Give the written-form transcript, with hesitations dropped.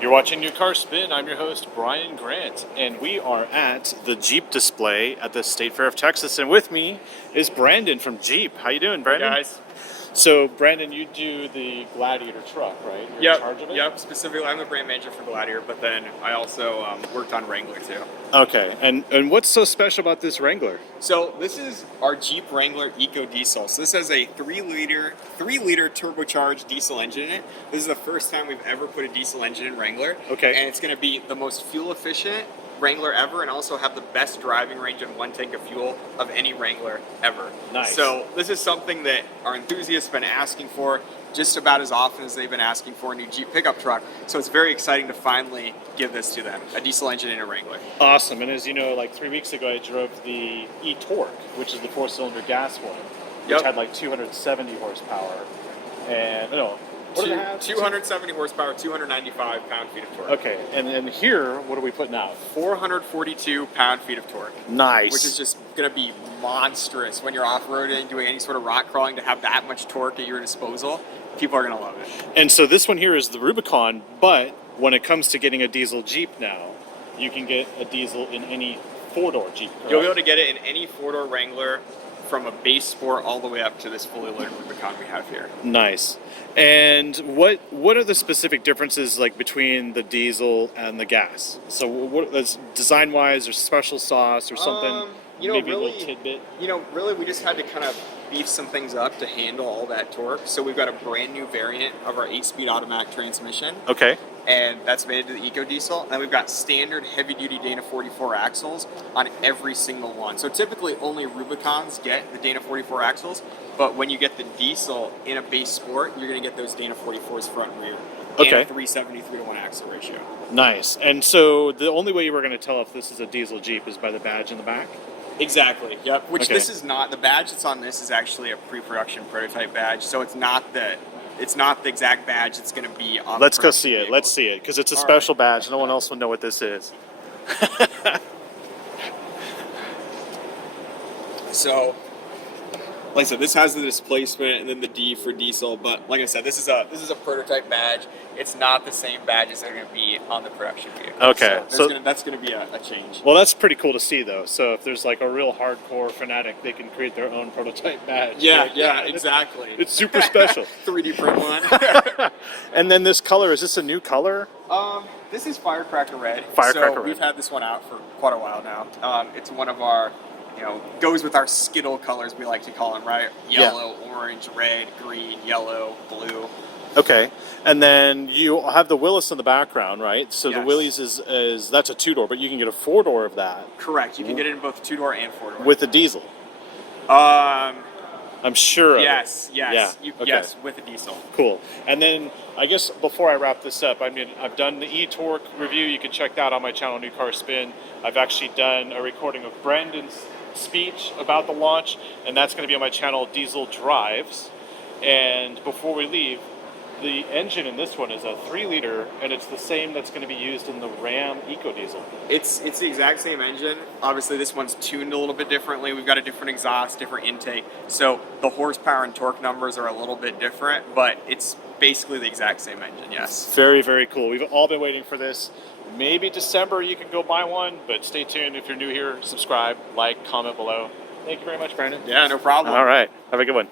You're watching New Car Spin. I'm your host, Brian Grant, and we are at the Jeep display at the State Fair of Texas. And with me is Brandon from Jeep. How you doing, Brandon? Hey guys. So, Brandon, you do the Gladiator truck, right? You're in charge of it? Yep. Specifically, I'm the brand manager for Gladiator, but then I also worked on Wrangler too. Okay. And what's so special about this Wrangler? So this is our Jeep Wrangler EcoDiesel. So this has a 3-liter turbocharged diesel engine in it. This is the first time we've ever put a diesel engine in Wrangler. Okay. And it's going to be the most fuel efficient Wrangler ever, and also have the best driving range in one tank of fuel of any Wrangler ever. Nice. So this is something that our enthusiasts have been asking for just about as often as they've been asking for a new Jeep pickup truck. So it's very exciting to finally give this to them, a diesel engine in a Wrangler. Awesome. And as you know, like 3 weeks ago, I drove the Etorque, which is the 4-cylinder gas one, which had like 270 horsepower. And no. What did it have? 270 horsepower, 295 pound-feet of torque. Okay, and here, what are we putting out? 442 pound-feet of torque. Nice. Which is just going to be monstrous when you're off-roading, doing any sort of rock crawling, to have that much torque at your disposal. People are going to love it. And so this one here is the Rubicon, but when it comes to getting a diesel Jeep now, you can get a diesel in any 4-door Jeep, correct? You'll be able to get it in any 4-door Wrangler, from a base sport all the way up to this fully loaded Rubicon we have here. Nice. And what are the specific differences like between the diesel and the gas? So what is design-wise or special sauce or something? Maybe a little tidbit? Really we just had to kind of beef some things up to handle all that torque. So we've got a brand new variant of our 8-speed automatic transmission. Okay. And that's made to the EcoDiesel. And then we've got standard heavy-duty Dana 44 axles on every single one. So typically only Rubicons get the Dana 44 axles, but when you get the diesel in a base sport, you're going to get those Dana 44s front and rear. Okay. And a 373-to-1 axle ratio. Nice. And so the only way you were going to tell if this is a diesel Jeep is by the badge in the back? Exactly, yep. Which Okay. This is not. The badge that's on this is actually a pre-production prototype badge, so it's not the exact badge that's going to be on. Let's the go see it. vehicle. Let's see it, because it's a All special badge. No one else will know what this is. So, like I said, this has the displacement and then the D for diesel. But like I said, this is a prototype badge. It's not the same badges that are going to be on the production vehicle. Okay, so that's going to be a change. Well, that's pretty cool to see, though. So if there's like a real hardcore fanatic, they can create their own prototype badge. Yeah, exactly. It's super special. 3D print one. And then this color, is this a new color? This is Firecracker Red. Firecracker so Red. We've had this one out for quite a while now. It's one of our, goes with our Skittle colors, we like to call them, right? Yellow, orange, red, green, yellow, blue. Okay. And then you have the Willis in the background, right? So the Yes. Willys is that's a 2-door, but you can get a 4-door of that. Correct. You can get it in both 2-door and 4-door. With the diesel. Um. I'm sure of Yes. it. Yes. Yeah. Yes. With a diesel. Cool. And then I guess before I wrap this up, I mean, I've done the Etorque review. You can check that on my channel, New Car Spin. I've actually done a recording of Brandon's speech about the launch, and that's going to be on my channel, Diesel Drives. And before we leave, the engine in this one is a 3-liter, and it's the same that's going to be used in the Ram EcoDiesel. It's the exact same engine. Obviously, this one's tuned a little bit differently. We've got a different exhaust, different intake. So the horsepower and torque numbers are a little bit different, but it's basically the exact same engine, yes. Very, very cool. We've all been waiting for this. Maybe December you can go buy one, but stay tuned. If you're new here, subscribe, like, comment below. Thank you very much, Brandon. Yeah, no problem. All right. Have a good one.